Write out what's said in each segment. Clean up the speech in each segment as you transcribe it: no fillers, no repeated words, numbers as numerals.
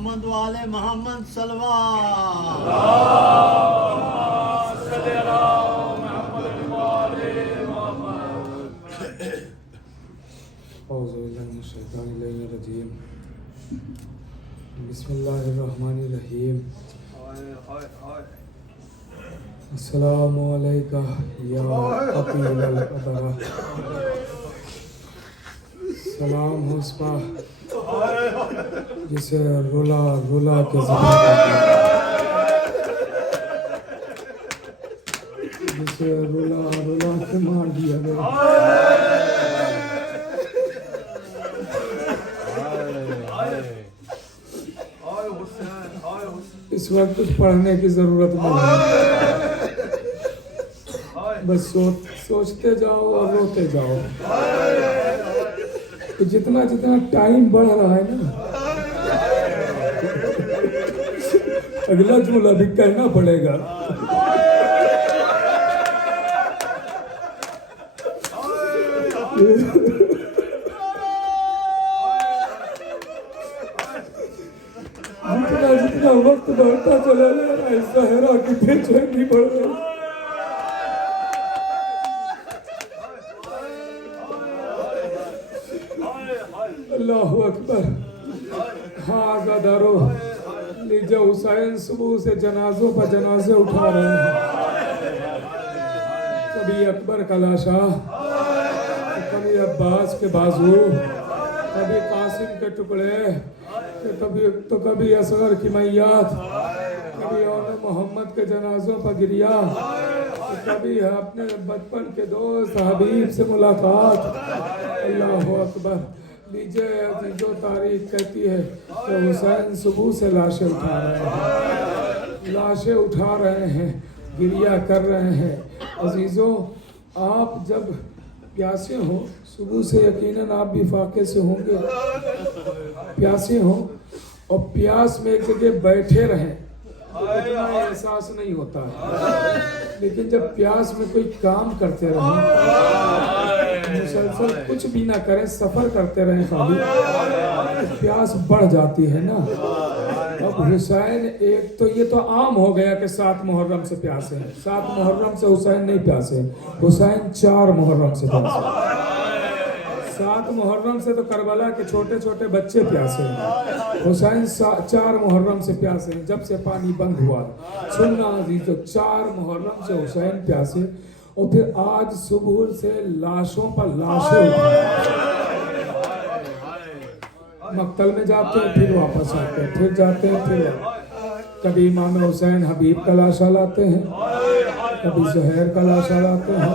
मोहम्मद वाले मोहम्मद सलवा। बिस्मिल्लाहिर्रहमानिर्रहीम। अस्सलामु अलैका या अकील अल-अदरा। सलाम हो उस पर जिसे रुला रुला के जिसे रुला रुला के मार दिया गया। इस वक्त कुछ पढ़ने की जरूरत नहीं है, बस सोचते जाओ और रोते जाओ। तो जितना जितना टाइम बढ़ रहा है ना, अगला जुमला भी कहना पड़ेगा। जितना जितना वक्त बढ़ता चला जा रहा है, सहरा की बेचैनी बढ़ रही है। अल्लाहु अकबर। हाँ दारो लीजिए, हुसैन सुबह से जनाजों पर जनाजे उठा रहे हैं। कभी अकबर का लाशा, कभी अब्बास के बाजू, कभी कासिम के टुकड़े, कभी असगर की मैयात, कभी और मोहम्मद के जनाजों पर गिरिया, कभी अपने बचपन के दोस्त हबीब से मुलाकात। अल्लाहु अकबर। लीजिए अजीजो, तारीख कहती है कि हुसैन सुबह से लाशें उठा रहे हैं, लाशें उठा रहे हैं, गिरिया कर रहे हैं। अजीजों, आप जब प्यासे हो सुबह से, यकीनन आप भी फाके से होंगे, प्यासे हो और प्यास में एक जगह बैठे रहें, इतना एहसास नहीं होता है। लेकिन जब प्यास में कोई काम करते रहें, मुसलसल कुछ भी ना करें, सफर करते रहें खाली, तो प्यास बढ़ जाती है ना। अब हुसैन, एक तो ये तो आम हो गया कि 7 मुहर्रम से प्यासे हैं। 7 मुहर्रम से हुसैन नहीं प्यासे, हुसैन 4 मुहर्रम से प्यासे। 7 मुहर्रम से तो करबला के छोटे छोटे बच्चे प्यासे हैं, हुसैन 4 मुहर्रम से प्यासे हैं। जब से पानी बंद हुआ, सुनना अजीजों, 4 मुहर्रम से हुसैन प्यासे। और फिर आज सुबह से लाशों पर लाशें उठाई, मक्तल में जाते हैं, फिर वापस आते हैं, फिर जाते हैं, फिर कभी इमाम हुसैन हबीब का लाशा लाते हैं, कभी ज़हैर का लाशा लाते हैं।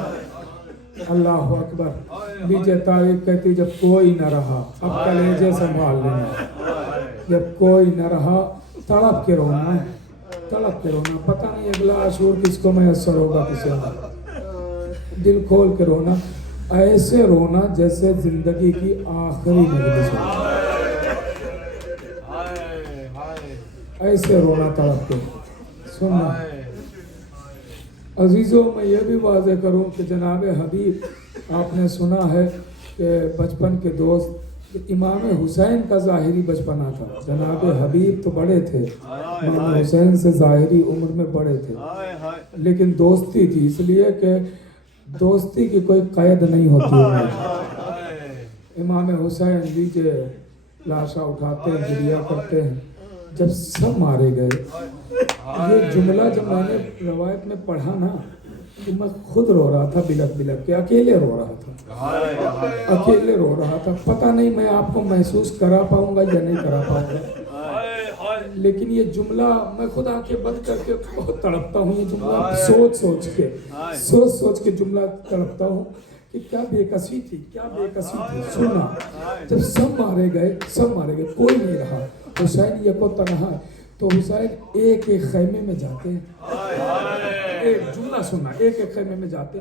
अल्लाह अकबर। लीजिए तारीख कहती, जब कोई न रहा, अब कलेजे संभाल लेना, जब कोई न रहा तड़प के रोना, तड़प के रोना। पता नहीं अगला आशूर किसको मैसर होगा, किसे दिल खोल के रोना, ऐसे रोना जैसे जिंदगी की आखिरी मजलिस हो, ऐसे रोना तड़प के। सुनना अजीज़ों, मैं ये भी वाज़ेह करूं कि जनाब हबीब, आपने सुना है कि बचपन के दोस्त इमाम हुसैन का ज़ाहिरी बचपना था। जनाब हबीब तो बड़े थे, इमाम हुसैन से ज़ाहिरी उम्र में बड़े थे, लेकिन दोस्ती थी, इसलिए कि दोस्ती की कोई कैद नहीं होती है। इमाम हुसैन लीजिए लाशा उठाते हैं, गिरिया करते हैं। जब सब मारे गए, ये जुमला जब मैंने रवायत में पढ़ा ना, तो मैं खुद रो रहा था, बिलक बिलक के, अकेले रो रहा था, अकेले रो रहा था। पता नहीं मैं आपको महसूस करा पाऊंगा या नहीं करा पाऊंगा, लेकिन ये जुमला मैं खुद आंखें बंद करके बहुत तड़पता हूँ। ये जुमला सोच सोच के जुमला तड़पता हूँ कि क्या बेकसी थी, क्या बेकसी थी। सुना, जब सब मारे गए, कोई नहीं रहा, हुसैन यको तनहा, तो हुसैन एक एक खैमे में जाते हैं। एक जुमला सुनना, एक एक खैमे में जाते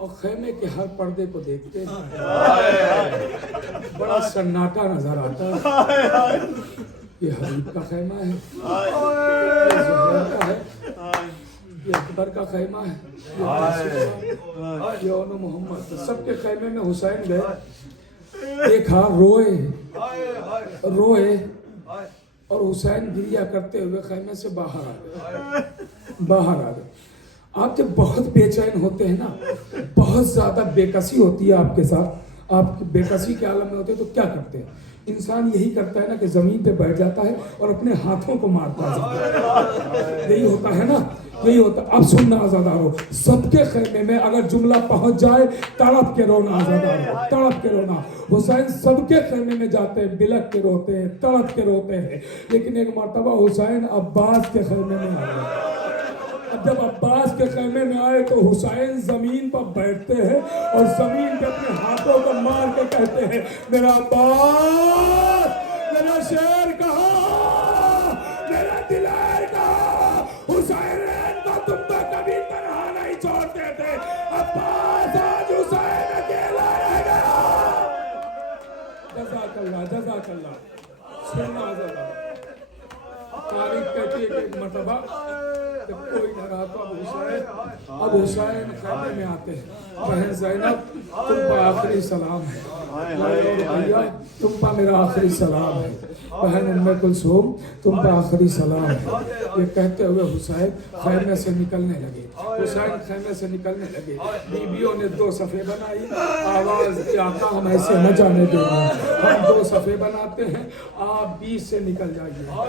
और खैमे के हर पर्दे को देखते, बड़ा सन्नाटा नजर आता है। ये हबीब का खैमा है, ये ज़ुहैर का है, ये अकबर का खैमा है, ये मोहम्मद। तो सबके खैमे में हुसैन गए, देखा, रोए और हुसैन गिरिया करते हुए खैमे से बाहर आ गए। आप जब बहुत बेचैन होते हैं ना, बहुत ज़्यादा बेकसी होती है आपके साथ, आप बेकसी के आलम में होते हैं, तो क्या करते हैं? इंसान यही करता है ना कि ज़मीन पे बैठ जाता है और अपने हाथों को मारता है। यही होता है ना, यही होता। अब सुनना आज़ादारो, सबके खैमे में अगर जुमला पहुंच जाए, तड़प के रोना आज़ादारो, तड़प के रोना। हुसैन सबके खैमे में जाते हैं, बिलक के रोते हैं, तड़प के रोते हैं। लेकिन एक मर्तबा हुसैन अब्बास के खैमे में आ गए। अब जब अब्बास के खैमे में आए तो हुसैन जमीन पर बैठते हैं और जमीन पे अपने हाथों को मार के कहते हैं, मेरा अब्बास, मेरा शेर कहाँ, मेरा दिलेर कहाँ? हुसैन को तुम तो कभी तन्हा नहीं छोड़ते थे, अब्बास आज हुसैन अकेला रह गया। जज़ाकल्लाह, जज़ाकल्लाह। सुनना ज़रा, तारीख कहती है कि एक मर्तबा जब कोई न रहा तो अब हुसैन खैमे में आते हैं। बहन ज़ैनब, तुम पर आखिरी सलाम है। भैया, तुम पर मेरा आखिरी सलाम है। बहन उम्मे कुलसूम, तुम पर आखिरी सलाम है। ये कहते हुए हुसैन खैमे से निकलने लगे। हुसैन खैमे से निकलने लगे। बीबियों ने 2 सफ़े बनाई, आवाज़ की आका हम ऐसे न जाने देंगे, हम 2 सफ़े बनाते हैं, आप बीच से निकल जाइए, आप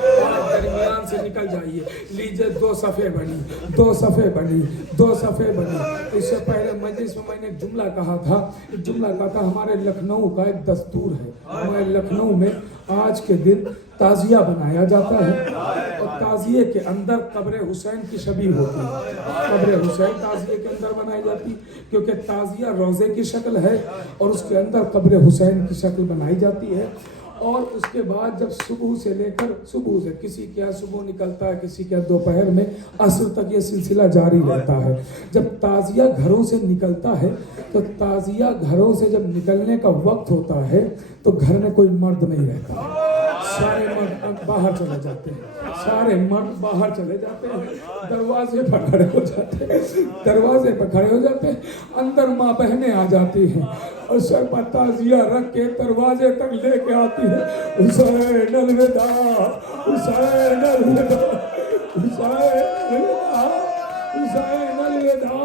दरमियान से निकल जाइए। लीजिए 2 सफ़े बनी, 2 सफ़े बनी, 2 सफ़े बनी। इससे पहले मजलिस में मैंने एक जुमला कहा था, हमारे लखनऊ का एक दस्तूर है। हमारे लखनऊ में आज के दिन ताज़िया बनाया जाता है और ताज़िए के अंदर कब्र हुसैन की शबी होती है। कब्र हुसैन ताज़िए के अंदर बनाई जाती, क्योंकि ताज़िया रोज़े की शक्ल है और उसके अंदर कब्र हुसैन की शक्ल बनाई जाती है। और उसके बाद जब सुबह से किसी के यहाँ सुबह निकलता है, किसी के यहाँ दोपहर में, असर तक ये सिलसिला जारी रहता है। जब ताज़िया घरों से निकलता है तो ताज़िया घरों से जब निकलने का वक्त होता है तो घर में कोई मर्द नहीं रहता, सारे मर्द बाहर चले जाते हैं, सारे मर्द बाहर चले जाते हैं, दरवाजे पर खड़े हो जाते हैं, दरवाजे पर खड़े हो जाते हैं। अंदर माँ बहनें आ जाती हैं और सर पर ताज़िया रख के दरवाजे तक लेके आती है, हुसैन अलविदा, हुसैन अलविदा, हुसैन अलविदा, हुसैन अलविदा।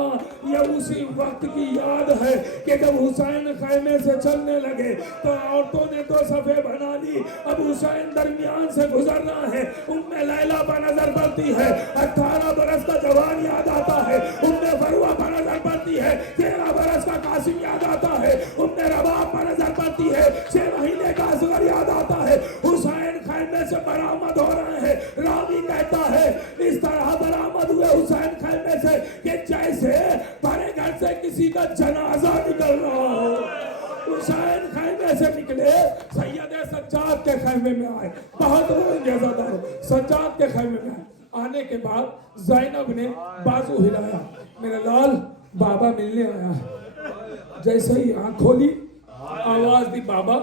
ये उसी वक्त की याद है कि जब हुसैन खैमे से चलने लगे तो औरतों ने 2 सफ़े बना ली। अब हुसैन दरमियान से गुजरना है, उम्मे लैला पर नजर पड़ती है, 18 बरस का जवान याद आता है, उम्मे फरुआ पर नजर पड़ती है, 13 बरस का कासिम याद आता है, उम्मे रबाब पर नजर पड़ती है, 6 महीने का असगर याद आता है। हुसैन खैमे से बरामद हो रहे हैं। रावी कहता है इस तरह बरामद हुए हुसैन खैमे से कि जैसे बड़े घर से किसी का जनाजा निकल रहा हो। हुसैन खैमे से निकले, सैयद सज्जाद के खैमे में आए। बहुत सज्जाद के खैमे में आने के बाद ज़ैनब ने बाजू हिलाया, मेरा लाल बाबा मिलने आया है। जैसे ही आँख खोली, आवाज दी, बाबा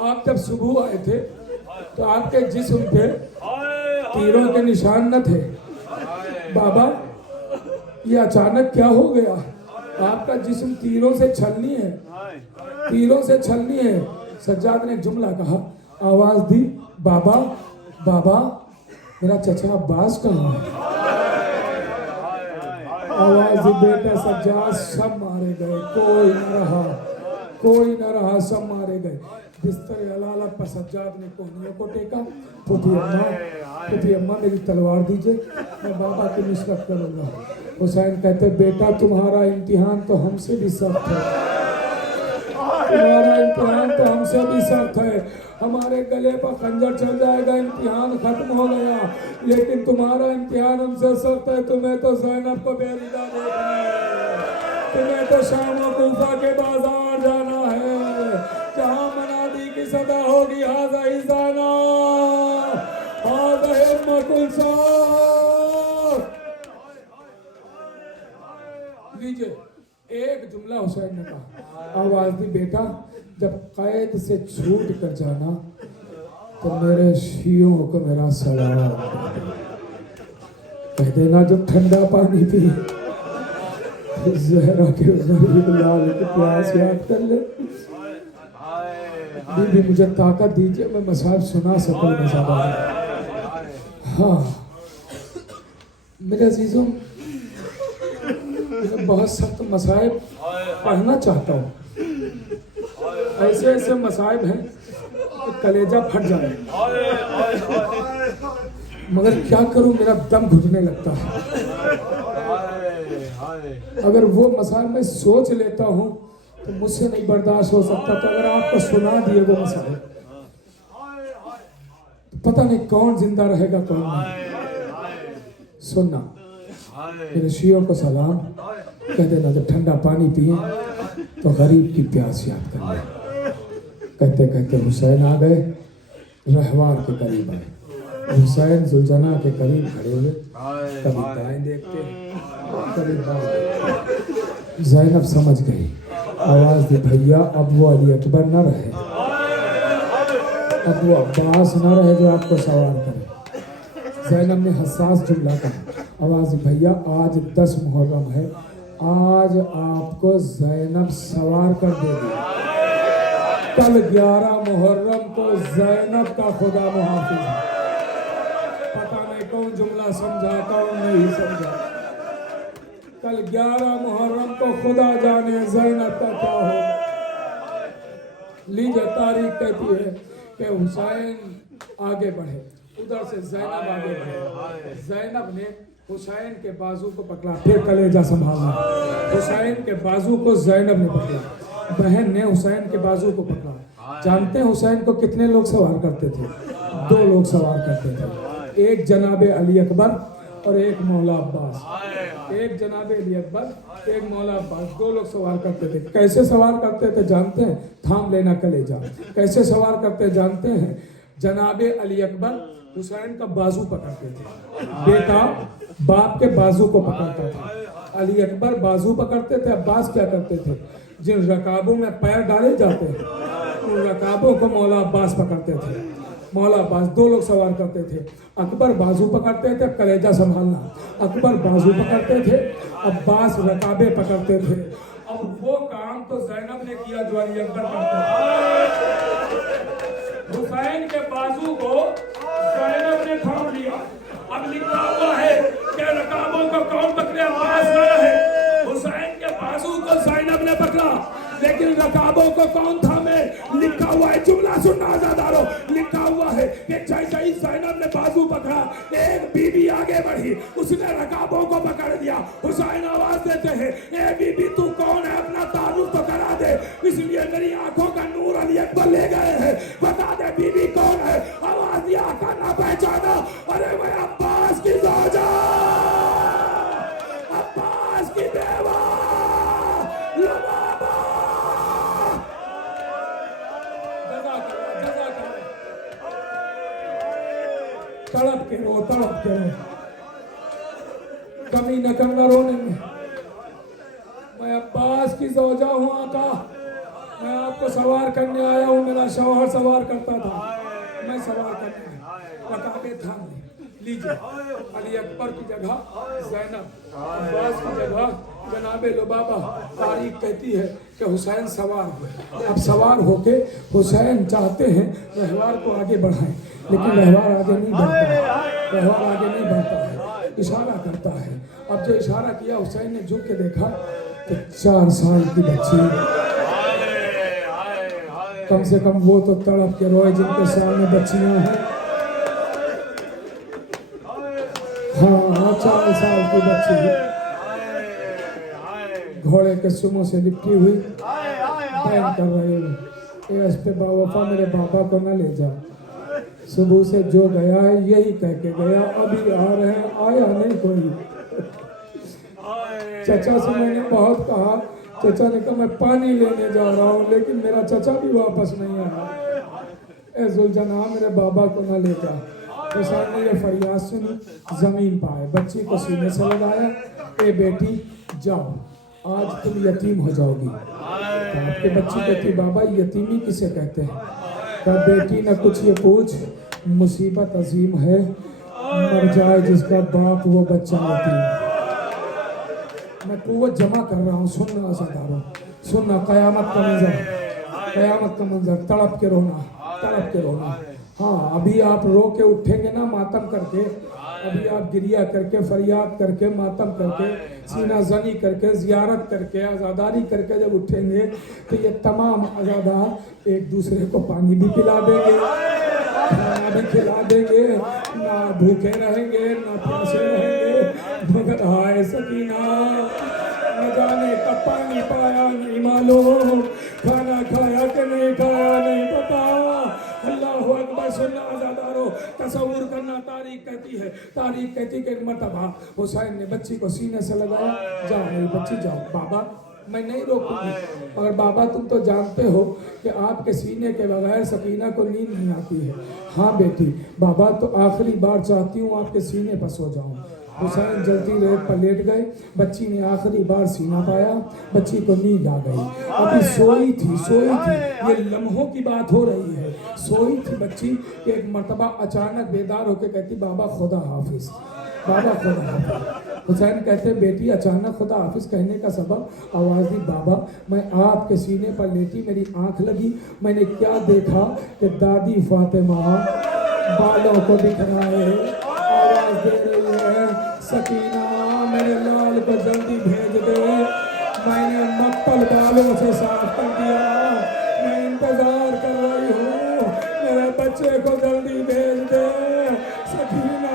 आप जब सुबह आए थे तो आपके जिस्म पे तीरों के निशान न थे। बाबा ये अचानक क्या हो गया? आपका जिस्म तीरों से छलनी है, तीरों से छलनी है। सज्जाद ने एक जुमला कहा, आवाज दी, बाबा बाबा मेरा चचा अब्बास कहाँ है? आवाज दी, बेटा सज्जाद सब मारे गए, कोई न रहा, सब मारे गए। बिस्तर अलाला पर सज्जाद ने कोहनियों को टेका। पुती अम्मा मेरी तलवार दीजिए, मैं बाबा की नुसरत करूँगा। हुसैन कहते, बेटा तुम्हारा इम्तिहान तो हमसे भी सख्त है, तुम्हारा इम्तिहान तो हमसे भी सख्त है। हमारे गले पर खंजर चल जाएगा, इम्तिहान खत्म हो गया, लेकिन तुम्हारा इम्तिहान हमसे सख्त है। तुम्हें तो ज़ैनब को बेरिदा देखना है, तुम्हें तो शाम और कूफा के बाजार जाना है, जहाँ मनादी की सदा होगी, हाज़ा इज़ाना, हाज़ा हिम्मा कुलसार। लीजिए एक जुमला हुसैन ने कहा, आवाज दी, बेटा जब कैद से छूट कर जाना तो मेरे शियों को मेरा सलाम कह देना, जो ठंडा पानी पी ज़हरा के गरीब लाल की प्यास याद कर ले। बीबी मुझे ताकत दीजिए, मैं मसाब सुना सकूँ। हाँ मेरे अजीजों, मैं बहुत सख्त मसाइब पढ़ना चाहता हूँ। ऐसे ऐसे मसाइब हैं कि कलेजा फट जाए, मगर क्या करूं, मेरा दम घुटने लगता है। अगर वो मसाइब मैं सोच लेता हूँ तो मुझसे नहीं बर्दाश्त हो सकता। तो अगर आपको सुना दिए वो मसाइब, तो पता नहीं कौन जिंदा रहेगा कौन नहीं। सुनना, मेरे शियों को सलाम कह देना, जब ठंडा पानी पिए तो गरीब की प्यास याद कर ले। कहते कहते हुसैन आ गए, रहवार के करीब आए। हुसैन जुलजना के करीब खड़े हुए, कभी दाएं देखते कभी बाएं देखते। ज़ैनब समझ गई, आवाज दी, भैया अब वो अली अकबर न रहे, अब वो अब्बास न रहे जो आपको सवार करे। ज़ैनब ने हसास जुमला कहा, आवाज दी, भैया आज 10 मुहर्रम है, आज आपको ज़ैनब सवार कर देगी। कल 11 मुहर्रम को ज़ैनब का खुदा मुहाफिज है। पता नहीं कौन जुमला समझा कौन नहीं समझा। कल 11 मुहर्रम को खुदा जाने ज़ैनब का क्या हो। लीजिए, तारीख कहती है कि हुसैन आगे बढ़े, उधर से ज़ैनब आगे बढ़े। ज़ैनब ने हुसैन के बाजू को पकड़ा, फिर कलेजा संभाला। हुसैन के बाजू को ज़ैनब ने पकड़ा, बहन ने हुसैन के बाजू को पकड़ा। जानते हैं हुसैन को कितने लोग सवार करते थे? 2 लोग सवार करते थे, एक जनाबे अली अकबर और एक मौला अब्बास। एक जनाबे अली अकबर, एक मौला अब्बास, 2 लोग सवार करते थे। कैसे सवार करते थे जानते हैं? थाम लेना कलेजा। कैसे सवार करते जानते हैं? जनाबे अली अकबर हुसैन का बाजू पकड़ते थे, बेटा बाप के बाजू को पकड़ता था। अली अकबर बाजू पकड़ते थे, अब्बास क्या करते थे? जिन रकाबों में पैर डाले जाते हैं उन रकाबों को मौला अब्बास पकड़ते थे। मौला अब्बास 2 लोग सवार करते थे। अकबर बाजू पकड़ते थे, कलेजा संभालना। अकबर बाजू पकड़ते थे, अब्बास रकाबे पकड़ते थे। अब वो काम तो ज़ैनब ने किया जो अली अकबर करते थे। हुसैन के बाजू को ज़ैनब ने थाम लिया। अब लिखा हुआ है कि रकाबों को कौन पकड़े? अब्बास न रहे। हुसैन के बाजू को ज़ैनब ने पकड़ा, लेकिन रकाबों को कौन थामे? लिखा हुआ है, जुमला सुनना आजादारो, लिखा हुआ है कि जैसे ही ज़ैनब ने बाजू पकड़ा, एक बीबी आगे बढ़ी, उसने रकाबों को पकड़ लिया। हुसैन आवाज देते हैं, ए बीबी तू कौन है? अपना तारुफ तो करा दे, इसलिए मेरी आंखों का नूर अली अकबर ले गए हैं। बता दे बीबी कौन है? आवाज दिया, आका ना पहचाना, अरे मैं अब्बास की ज़ौजा, अब्बास की बेवा लबाबा। तड़प के रो, तड़प के रो, कमी न करना रोने में। मैं अब्बास की ज़ौजा हूँ आका, मैं आपको सवार करने आया हूँ। मेरा शौहर सवार करता था, मैं सवार करने आया। रकाबे थाम लीजिए, अली अकबर की जगह ज़ैनब, अब्बास की जगह जनाबे लुबाबा। तारीख कहती है कि हुसैन सवार हुए। अब सवार होके हुसैन चाहते हैं रहवार को आगे बढ़ाएं, लेकिन रहवार आगे नहीं बढ़ता है। रहवार आगे नहीं बढ़ता है, इशारा करता है। अब जो इशारा किया, हुसैन ने झुक के देखा तो 4 साल की बच्ची, कम से कम वो तो तड़प के रोए जिनके सामने बच्चियां हैं। हाँ, 4 साल की बच्ची घोड़े के सुमों से लिपटी हुई बैन कर रहे हुए, इस पे बावफा मेरे बाबा को न ले जा। सुबह से जो गया है यही कह के गया, अभी आ रहे हैं, आया नहीं कोई। चचा से मैंने बहुत कहा, चचा ने कहा मैं पानी लेने जा रहा हूँ, लेकिन मेरा चचा भी वापस नहीं आया। ए जुलजना मेरे बाबा को न ले जा। हुसैन ने ये फरियाद सुनी, जमीन पाए, बच्ची को सीने से लगाया, ए बेटी जाओ, आज तुम यतीम हो जाओगी। तो आपके बच्ची कहती, बाबा यतीमी किसे कहते हैं? कहा बेटी न कुछ ये पूछ, मुसीबत अजीम है, मर जाए जिसका बाप वो बच्चा यतीम। मैं कुव्वत जमा कर रहा हूँ, सुनना अज़ादारों, सुनना। क़यामत का मंजर, क़यामत का मंजर, तड़प के रोना, तड़प के रोना। हाँ, अभी आप रो के उठेंगे ना मातम करके, अभी आप गिरिया करके, फरियाद करके, मातम करके, सीना जनी करके, जियारत करके, आज़ादारी करके जब उठेंगे तो ये तमाम आज़ादार एक दूसरे को पानी भी पिला देंगे, खाना भी खिला देंगे, ना भूखे रहेंगे ना प्यासे रहेंगे। मगर हाय सकीना, न जाने कब पानी पाया नहीं मालूम, खाना खाया कि नहीं खाया नहीं पता। अल्लाह अकबर। सुनना आज़ादारो, तसव्वुर करना। तारीख कहती है, तारीख कहती कि एक मर्तबा हुसैन ने बच्ची को सीने से लगाया, जाओ मेरी बच्ची जाओ, बाबा मैं नहीं रोकूंगी, मगर बाबा तुम तो जानते हो कि आपके सीने के बगैर सकीना को नींद नहीं आती है। हाँ बेटी, बाबा तो आखिरी बार चाहती हूँ आपके सीने पर सो जाऊँ। हुसैन जल्दी रेत पर लेट गए, बच्ची ने आखिरी बार सीना पाया, बच्ची को नींद आ गई। अभी सोई थी, ये लम्हों की बात हो रही है, सोई थी बच्ची कि एक मर्तबा अचानक बेदार होकर कहती, बाबा खुदा हाफिज, बाबा खुदा हाफिज। हुसैन कहते, बेटी अचानक खुदा हाफिज कहने का सबब? आवाज़ दी, बाबा मैं आपके सीने पर लेटी, मेरी आंख लगी, मैंने क्या देखा कि दादी फातिमा बालों को दिखलाए, आवाज़ दे रही है, सकीना मेरे लाल को जल्दी भेज दे, मैंने मक्तल बालों से साफ कर दिया, मैं इंतजार कर रही हूँ, मेरे बच्चे को जल्दी भेज दे, सकीना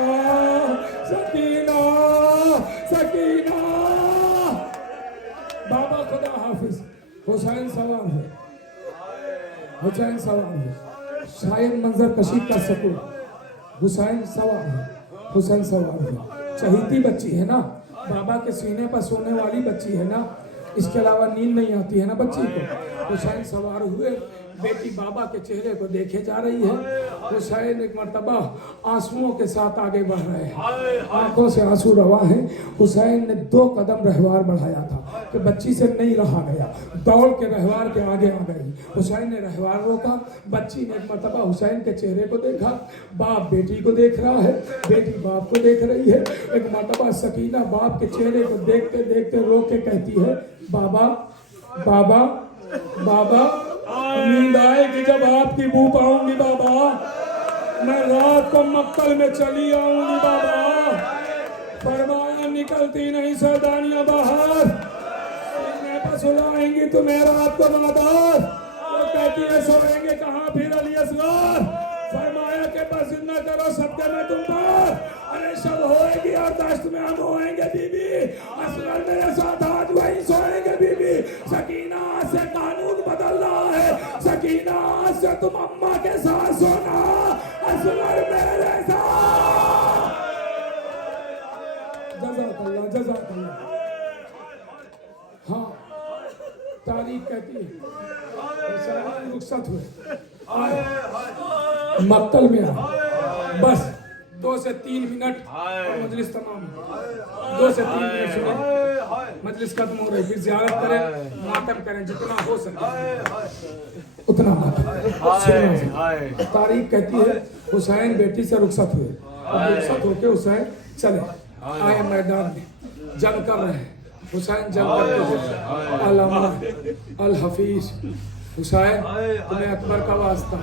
सकीना सकीना। बाबा खुदा हाफिज। हुसैन सवार है, हुसैन सवार है, शायद मंजर कशी कर सकूं। हुसैन सवार है, हुसैन सवार है, चहीती बच्ची है ना, बाबा के सीने पर सोने वाली बच्ची है ना, इसके अलावा नींद नहीं आती है ना बच्ची को। हुसैन सवार हुए, बेटी बाबा के चेहरे को देखे जा रही है। हुसैन एक मर्तबा आंसुओं के साथ आगे बढ़ रहे हैं, आंखों से आंसू रवा है। हुसैन ने 2 कदम रहवार बढ़ाया था कि बच्ची से नहीं रहा गया, दौड़ के रहवार के आगे आ गई। हुसैन ने रहवार रोका, बच्ची ने एक मर्तबा हुसैन के चेहरे को देखा, बाप बेटी को देख रहा है, बेटी बाप को देख रही है। एक मर्तबा सकीना बाप के चेहरे को देखते देखते रो के कहती है, बाबा बाबा बाबा, नींद आएगी जब आपकी बू पाऊंगी बाबा, मैं रात को मक्तल में चली आऊंगी बाबा। फरमाया, निकलती नहीं सरदानियां बाहर, सीने पर सुलाएंगी तुम्हें रात को मादार। वो कहती है, सोएंगे कहाँ फिर अली असगर। फरमाया कि बस इतना करो सत्य में तुम पर, अरे शब होएगी और दश्त में हम होएंगे बीबी, असगर मेरे साथ आज वही सोएंगे बीबी। सकीना से कानून बदल रहा है, सकीना से तुम अम्मा के साथ सोना, असगर मेरे साथ। जज़ाकल्लाह जज़ाकल्लाह। हाँ, तारीख कहती है रुखसत हुए, आए मक्तल में आए, बस 2 से 3 मिनट और मजलिस तमाम। 2 से 3 मिनट सुने, मजलिस खत्म हो रही, फिर जियारत करें, मातम करें, जितना हो सके उतना मातम। तारीख कहती है हुसैन बेटी से रुखसत हुए, अब रुखसत होके हुसैन चले आए मैदान में, जंग कर रहे हैं। हुसैन जंग करते थे, अल्लामा अल हफीज, हुसैन तुम्हें अकबर का वास्ता,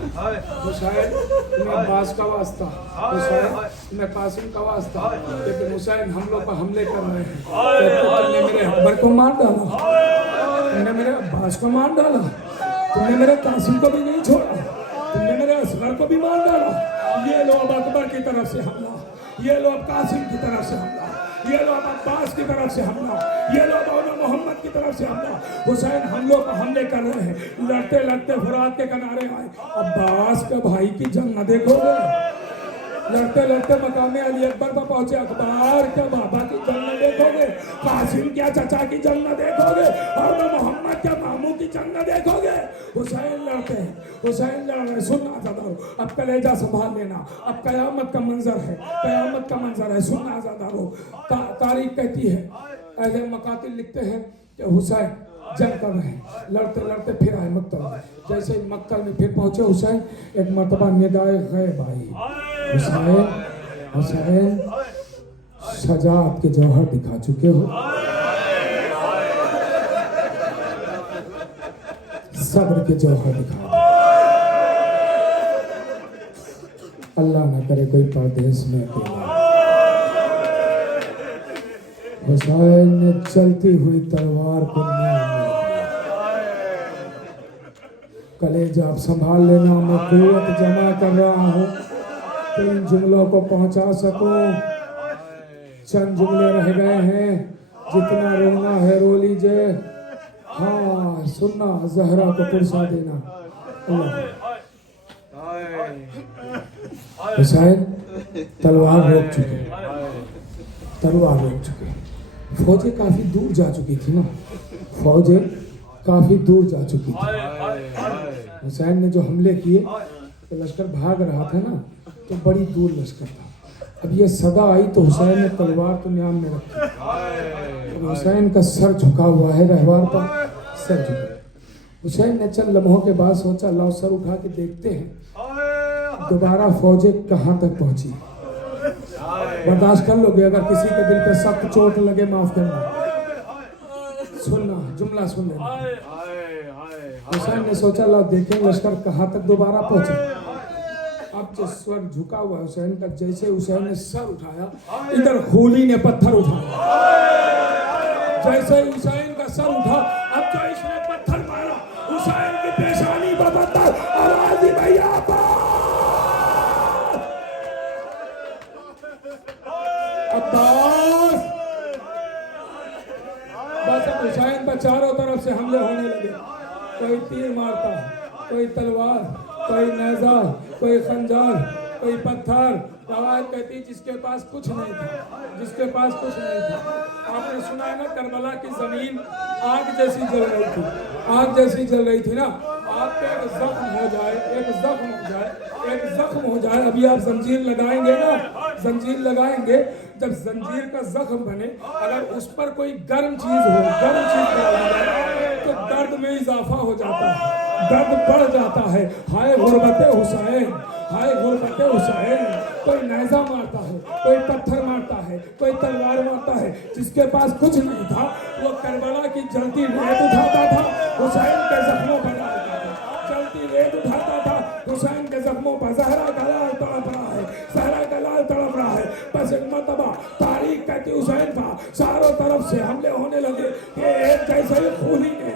हुसैन तुम्हें अब्बास का वास्ता, हुसैन तुम्हें कासिम का वास्ता, लेकिन हुसैन हम लोग पर हमले कर रहे हैं। तुमने मेरे अकबर को मार डाला, तुमने मेरे अब्बास को मार डाला, तुमने मेरे कासिम को भी नहीं छोड़ा, तुमने मेरे असगर को भी मार डाला। ये लो अब अकबर की तरफ से हमला, ये लो अब कासिम की तरफ से हमला, ये लो अब अब्बास की तरफ से हमला, ये लो अब मोहम्मद की तरफ से हमला। हुसैन हम लोग हमले कर रहे हैं, लड़ते लड़ते फुरात के किनारे आए। अब्बास का भाई की जंग न देखोगे, लड़ते लड़ते मकाम अली अकबर पर पहुंचे, अकबर क्या बाबा की जंग न देखोगे, कासिम क्या चचा की जंग न देखोगे, और मोहम्मद क्या मामू की जंग न देखोगे। हुसैन लड़ते हैं, हुसैन लड़ रहे। सुनना आज़ादारो, अब कलेजा संभाल लेना, अब कयामत का मंजर है, कयामत का मंजर है। सुनना आज़ादारो, तारीख कहती है, अहले मकातिल लिखते हैं कि हुसैन जंग कर रहे हैं, लड़ते लड़ते फिर आए मक्तल में। जैसे मक्तल में फिर पहुंचे हुसैन, एक मर्तबा निदाए गैब आई, हुसैन हुसैन शजाअत के जौहर दिखा चुके हो, सब्र के जौहर दिखा। अल्लाह न करे कोई परदेश में अकेला। हुसैन ने चलती हुई तलवार को नींव में रख लिया। कलेजा आप संभाल लेना, मैं कुव्वत जमा कर रहा हूँ, 3 जुमलों को पहुंचा सकूं। चंद जुमले रह गए हैं, जितना रोना है रो लीजिए। हाँ सुनना, जहरा को पुरसा देना। हुसैन तलवार रोक चुके, तलवार रोक चुके। फौजें काफी दूर जा चुकी थी ना, फौजें काफी दूर जा चुकी थी। हुसैन ने जो हमले किए तो लश्कर भाग रहा था ना, तो बड़ी दूर लश्कर था। अब ये सदा आई तो हुसैन ने तलवार तो न्याम में रखी। हुसैन का सर झुका हुआ है रहवार पर, सर झुका। हुसैन ने चंद लम्हों के बाद सोचा लाओ सर उठा के देखते हैं दोबारा फौजें कहाँ तक पहुंची। बर्दाश्त कर लोगे, अगर किसी के दिल पे सख्त चोट लगे माफ करना। सुनना, जुमला सुन लेना। हुसैन ने सोचा लाओ देखें लश्कर कहाँ तक दोबारा पहुंचे। अब जो स्वर झुका हुआ हुसैन का, जैसे हुसैन ने सर उठाया, इधर खूली ने पत्थर उठाया। जैसे हुसैन का सर उठा, अब जो इसने पत्थर मारा, हुसैन की पेशानी पर पत्थर, आवाज दी भैया अब्बास। बस अब हुसैन पर चारों तरफ से हमले होने लगे। कोई तीर मारता, कोई तलवार, कोई नेजा, कोई खंजर, कोई पत्थर। रवायत कहती जिसके पास कुछ नहीं था, जिसके पास कुछ नहीं था। आपने सुना है ना, करबला की जमीन आग जैसी जल रही थी, आग जैसी जल रही थी ना। आपके एक जख्म हो जाए, एक जख्म हो जाए, एक जख्म हो जाए। अभी आप जंजीर लगाएंगे ना, जंजीर लगाएंगे, जब जंजीर का जख्म बने, अगर उस पर कोई गर्म चीज हो, गर्म चीज डाला जाए तो दर्द में इजाफा हो जाता है, दर्द बढ़ जाता है। हाय गुरबते हुसैन, हाय गुरबते हुसैन। कोई नेजा मारता है, कोई पत्थर मारता है, कोई तलवार मारता है। जिसके पास कुछ नहीं था वो करबला की जलती रेत उठाता था, हुसैन के जख्मों पर डालता था। जलती रेत उठाता था, हुसैन के जख्मों पर। ज़हरा का लाल तड़प रहा है, ज़हरा का लाल तड़प रहा है। बस एक मरतबा तारीख कहती हुसैन था, चारों तरफ से हमले होने लगे। ये एक जैसे ही खूनी ने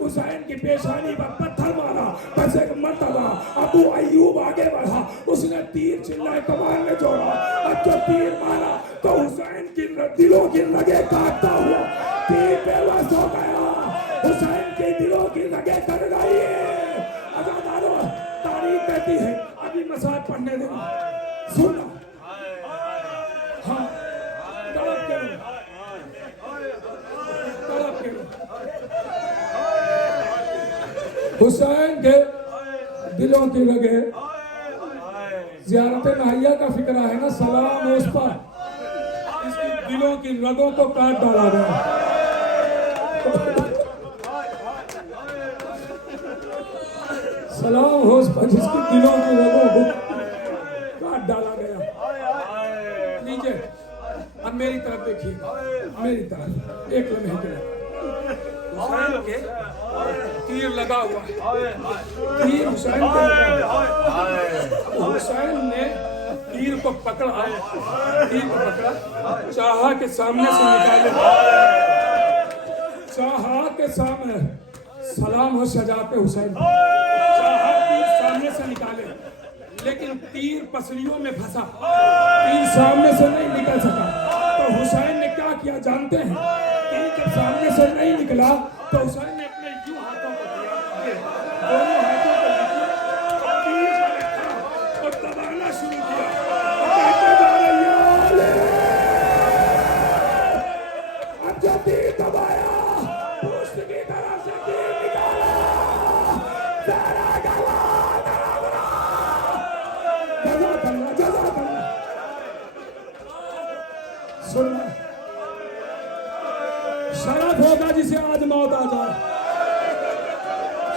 हुसैन की पेशानी पर पत्थर मारा। बस एक मरतबा अबू अय्यूब आगे बढ़ा, उसने तीर चिल्लाए, कमान में जोड़ा। अब जो तीर मारा तो हुसैन की दिलों की रगें काटता हुआ तीर बेबस हो गया। हुसैन के दिलों की रगें कट गई। अज़ादारों, तारीख कहती है, अभी मसाज पढ़ने देना, सुनना। हाँ, तड़प के रो, तड़प के रो। हुसैन के दिलों की रगें, ज़ियारत नहैया का फिक्रा है ना, सलाम उस पर, इसकी दिलों की रगों को काट डाला गया। सलाम हो उस पर जिसकी दिलों की रगों को काट डाला गया। लीजिए अब मेरी तरफ देखिए, मेरी तरफ एक लम्हे के लिए। हुसैन के तीर लगा हुआ है, तीर हुसैन के लगा। हुसैन ने तीर को पकड़ा, तीर को पकड़ा, चाहा के सामने से निकाले, चाहा के सामने। सलाम हो सजाते हुसैन, चाहा तीर सामने से निकाले, लेकिन तीर पसलियों में फंसा, तीर सामने से नहीं निकल सका। तो हुसैन ने क्या किया जानते हैं? तीर जब सामने से नहीं निकला तो हुसैन ने अपने यूं हाथों को दिया, दोनों हाथों को लिया, तीर को रखा और दबाना शुरू किया। अब जब तीर दबाया, पुष्ट की तरफ से तीर निकाला, ज़हरा का लाल तड़प रहा। जज़ाकल्लाह, जज़ाकल्लाह। सुनना, शरफ होगा जिसे आज मौत आ जाए,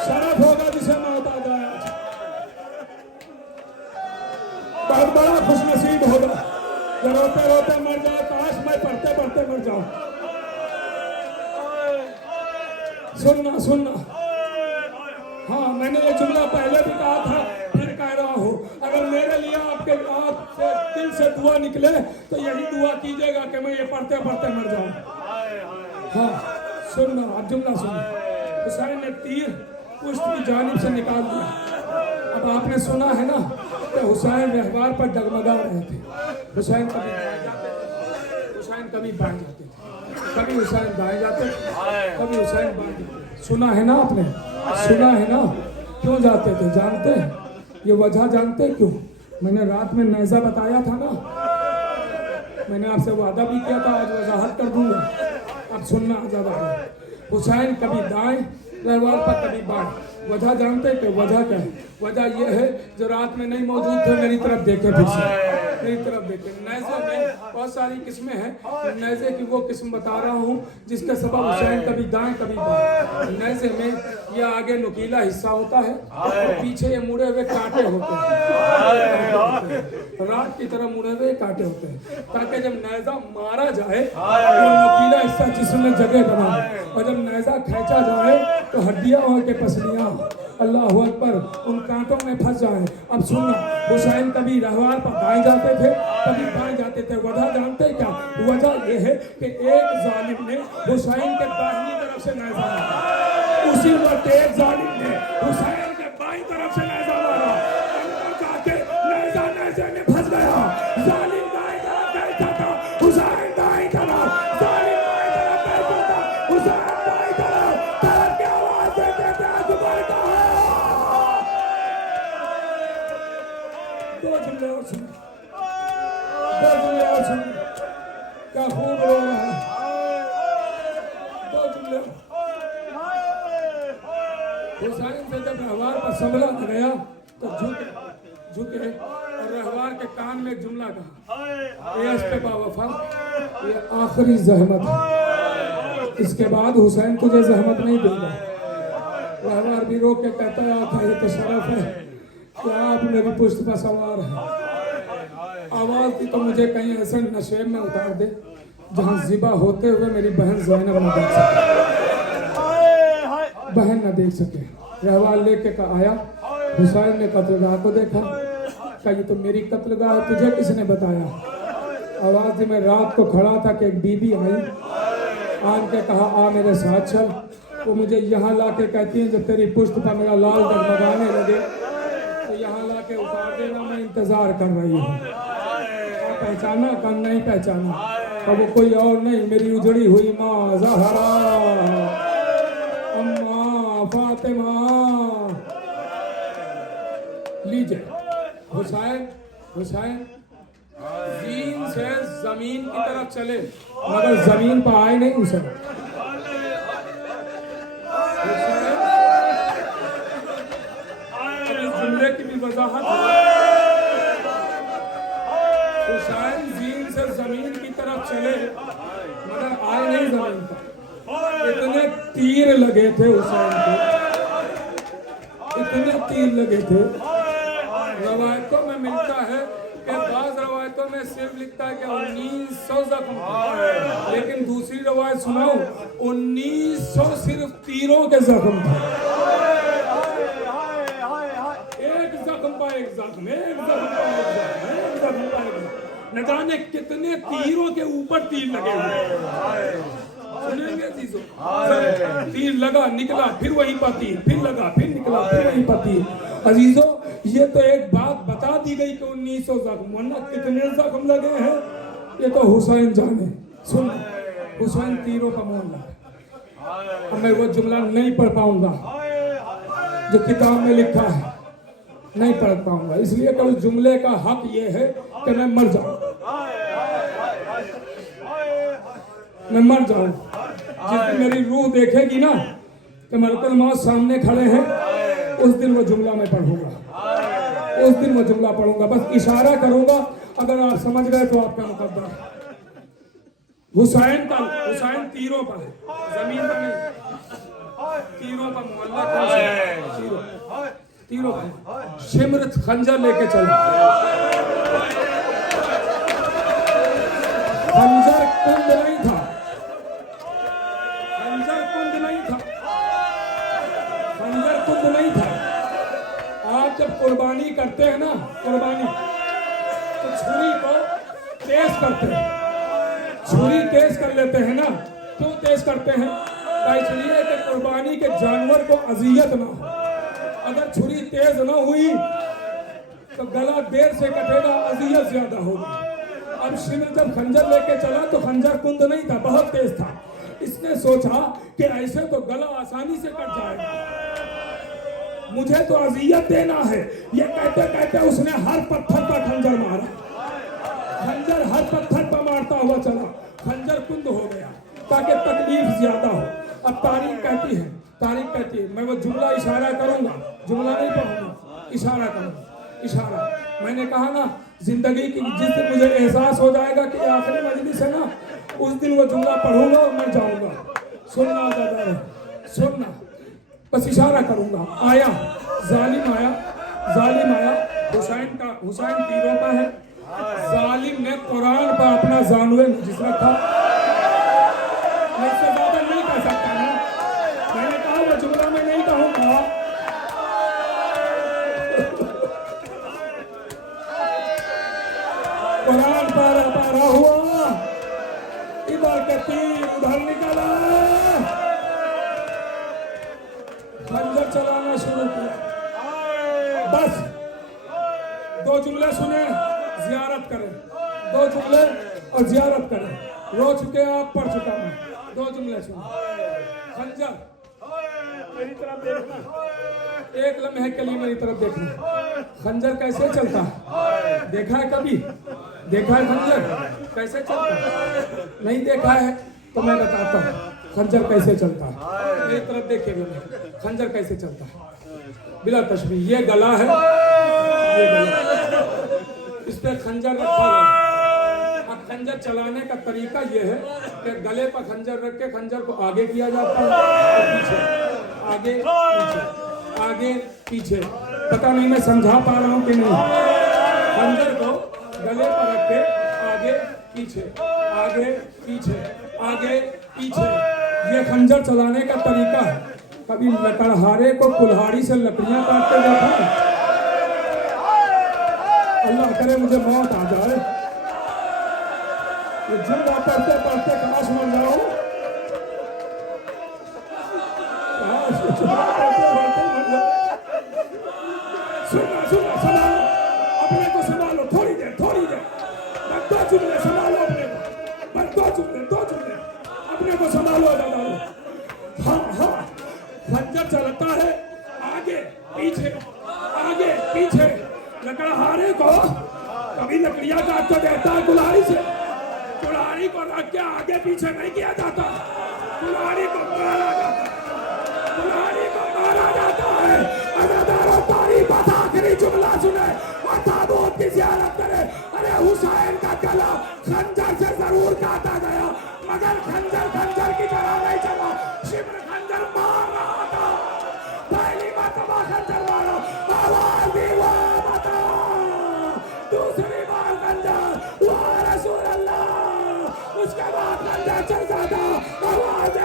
शरफ होगा जिसे मौत आ जाए। बहुत बड़ा खुशनसीब होगा जो रोते रोते मर जाए। काश मैं पढ़ते पढ़ते मर जाऊं। सुनना, सुनना, हाँ, मैंने ये जुमला पहले भी कहा था, फिर कह रहा हूँ, अगर मेरे लिए आपके आप से दिल से दुआ निकले तो यही दुआ कीजिएगा कि मैं ये पढ़ते पढ़ते मर जाऊं। हाँ, सुनना, अब जुमला सुनो। हुसैन ने तीर पुष्ट की जानिब से निकाल दिया। अब आपने सुना है ना कि हुसैन रहवार पर डगमगा रहे थे। हुसैन कभी दाएं जाते थे, हुसैन कभी बाएं जाते थे, कभी हुसैन दाएं जाते थे, कभी हुसैन बाएं जाते थे। सुना है ना आपने, सुना है ना? क्यों जाते थे जानते हैं? ये वजह जानते हैं क्यों? मैंने रात में नैज़ा बताया था ना, मैंने आपसे वादा भी किया था, आज वजाहत कर दूंगा। अब सुनना ज़्यादा है। हुसैन कभी दाएं रहवार पर, कभी बाएं। वजह जानते हैं कि वजह क्या है? वजह यह है, जो रात में नहीं मौजूद थे मेरी तरफ देखे, फिर से मेरी तरफ देखे। नैज़े में बहुत सारी किस्में हैं, नैज़े की वो किस्म बता रहा हूँ जिसके सबब हुसैन कभी दाएं कभी बाएं। नैज़े में ये आगे नुकीला हिस्सा होता है और पीछे ये मुड़े हुए कांटे होते हैं, रात की तरह मुड़े हुए कांटे होते हैं, ताकि जब नैज़ा मारा जाए तो नुकीला हिस्सा जिसमें जगह बनाए, और जब नैज़ा खींचा जाए तो हड्डियां और के पसलियां, अल्लाह अकबर, उन कांटों में फंस जाए। अब सुनना, हुसैन कभी रहवार पर दाएं जाते थे, कभी बाएं जाते थे। वजह जानते क्या? वजह यह है कि एक जालिम ने हुसैन के दाहिनी तरफ से नैज़ा मारा, उसी वक्त एक जालिम ने हुसैन के बाईं तरफ से नैज़ा मारा, अंदर जाके नैज़ा नैज़े में फंस गया। जालिम दाएं तरफ बैठा था, हुसैन दाएं तरफ, जालिम दाएं तरफ बैठा था, हुसैन बाईं तरफ। तरफ की आवाज देते थे, अकबर का दो जुमले और सुन, दो जुमले और सुन, क्या खूब रो रहा है। दो जुमले। हुसैन से जब रहवार पर संभला न गया तो झुके और रहवार के कान में एक जुमला कहा, ये इस पे बावफा, ये आखिरी जहमत है, इसके बाद हुसैन तुझे जहमत नहीं देगा। रहवार भी रो के कहता है, आका ये तो शरफ है कि आप मेरी पुष्ट पर सवार है। आवाज दी तो मुझे कहीं ऐसे नशे में उतार दे जहां जिबा होते हुए मेरी बहन ज़ैनब न देख सके, बहन न देख सके। रहवार लेके का आया, हुसैन ने कत्लगाह को देखा, कहा ये तो मेरी कत्लगाह है, तुझे किसने बताया? आवाज दी, मैं रात को खड़ा था कि एक बीबी आई, आन के कहा आ मेरे साथ चल। वो मुझे यहाँ ला के कहती है जब तेरी पुष्ट पर मेरा लाल डगमगाने लगे तो यहाँ ला के उतार देना, मैं इंतजार कर रही हूँ। पहचाना? कम नहीं पहचाना। अब वो कोई और नहीं, मेरी उजड़ी हुई माँ ज़हरा, अम्मा फातिमा। लीजिए, हुसैन जीन से जमीन की तरफ चले मगर जमीन पर आए नहीं। हुसैन जुमले की भी वजाहत है। हुसैन जीन से जमीन की तरफ चले मगर आए नहीं जमीन पर। इतने तीर लगे थे हुसैन को, इतने तीर लगे थे। रवायतों में मिलता है कि बाज़ रवायतों में सिर्फ लिखता है कि 1900 जख्म, लेकिन दूसरी रवायत सुनाओ, 1900 सिर्फ तीरों के जख्म थे। एक जख्म पर एक जख्म, एक जख्म पर एक जख्म, एक जख्म पर एक जख्म। न जाने कितने तीरों के ऊपर तीर लगे हुए। सुनेंगे चीजों, तीर लगा निकला, फिर वहीं पर तीर, फिर लगा, फिर निकला, फिर वहीं पर तीर। अजीजों, ये तो एक बात बता दी गई कि 1900 जख्म, वरना कितने जख्म लगे हैं ये तो हुसैन जाने। सुन, हुसैन तीरों का मोहन लगा। अब मैं वो जुमला नहीं पढ़ पाऊंगा जो किताब में लिखा है, नहीं पढ़ पाऊंगा, इसलिए कि उस जुमले का हक ये है कि मैं मर जाऊं, मैं मर जाऊं। जिस दिन मेरी रूह देखेगी ना कि मलकुल मौत सामने खड़े हैं, उस दिन वो जुमला मैं पढ़ूंगा, उस दिन वो जुमला पढ़ूंगा। बस इशारा करूंगा, अगर आप समझ गए तो आपका मुकद्दर है। हुसैन तीरों पर है, जमीन पर नहीं। तीरों पर मुअल्लक, तीरों पर शिमरत खंजर लेके चला। खंजर कुंद नहीं था, खंजर कुंद नहीं था, खंजर कुंद नहीं था। आप जब कुर्बानी करते हैं ना, कुर्बानी तो छुरी को तेज करते हैं, छुरी तेज कर लेते हैं ना। क्यों तेज करते हैं? इसलिए कि कुर्बानी के जानवर को अजियत ना हो। अगर छुरी तेज ना हुई तो गला देर से कटेगा, अजियत ज्यादा होगी। अब शिविर जब खंजर लेके चला तो खंजर कुंद नहीं था, बहुत तेज था। इसने सोचा कि ऐसे तो गला आसानी से कट जाएगा, मुझे तो अजियत देना है। ये कहते कहते उसने हर पत्थर पर खंजर मारा, खंजर हर पत्थर पर मारता हुआ चला, खंजर कुंद हो गया ताकि तकलीफ ज्यादा हो। अब तारीख कहती है, तारीख कहती है, मैं वो जुमला इशारा करूंगा, जुमला नहीं पढ़ूंगा, इशारा करूंगा, इशारा। मैंने कहा ना, जिंदगी की जिस दिन मुझे एहसास हो जाएगा कि आखिरी मजलिस है ना, उस दिन वो जुमला पढ़ूंगा और मैं जाऊंगा। सुनना दादा, सुनना, बस इशारा करूंगा। आया जालिम, आया जालिम, आया हुसैन का, हुसैन तीरों का है। जालिम ने कुरान पर अपना जानवे जिस रखा, मैं इससे ज्यादा नहीं कह सकता ना। मैंने कहा वो जुमला में नहीं कहूंगा। कुरान पर पारा हुआ, इधर के तीर उधर निकला, खंजर चलाना शुरू किया। बस दो जुमले सुने, जियारत करें, दो जुमले और जियारत करें। रो चुके आप, पढ़ चुका मैं, दो जुमले सुने। खंजर मेरी तरफ देखना, एक लम्हे के लिए मेरी तरफ देखना। खंजर कैसे चलता है? देखा है कभी? देखा है खंजर कैसे चलता है? नहीं देखा है तो मैं बताता हूँ खंजर कैसे चलता है। मेरी तरफ देखिएगा, खंजर कैसे चलता है बिला तशबीह। ये गला है, ये गला, इस पे खंजर रखा है। अब खंजर चलाने का तरीका ये है कि गले पर खंजर रख के खंजर को आगे किया जाता है और पीछे, आगे पीछे, आगे पीछे। पता नहीं मैं समझा पा रहा हूँ कि नहीं। खंजर को गले पर रख के आगे पीछे, आगे पीछे, आगे पीछे, ये खंजर चलाने का तरीका है। कभी लकड़हारे को कुल्हाड़ी से लकड़ियां काटते देखा है? अल्लाह करे मुझे मौत आ जाए, ये जुमला पढ़ते पढ़ते काश मर जाऊं, सुनना सुनना, संभालो अपने को, संभालो थोड़ी देर, थोड़ी देर, बस दो जुमले संभालो अपने को, बस दो जुमले, दो जुमले अपने को संभालो दादा। हाँ हाँ, खंजर चलता है आगे पीछे, आगे पीछे। लकड़हारे को कभी लकड़ियां काट तो देता है कुल्हाड़ी से, कुल्हाड़ी को रख के आगे पीछे नहीं किया जाता, कुल्हाड़ी को मारा जाता, कुल्हाड़ी को मारा जाता है। अज़ादारों तारीफ बता, आखिरी जुमला सुने और ताबूत की ज़ियारत करे। अरे हुसैन का गला खंजर से जरूर काटा गया, मगर खंजर खंजर की तरह नहीं चला। शिब्र खंजर मार रहा था, पहली मर्तबा खंजर मारा, आवाज दी वाह बता, दूसरी बार खंजर वाह रसूल अल्लाह, उसके बाद खंजर चलता था, आवाज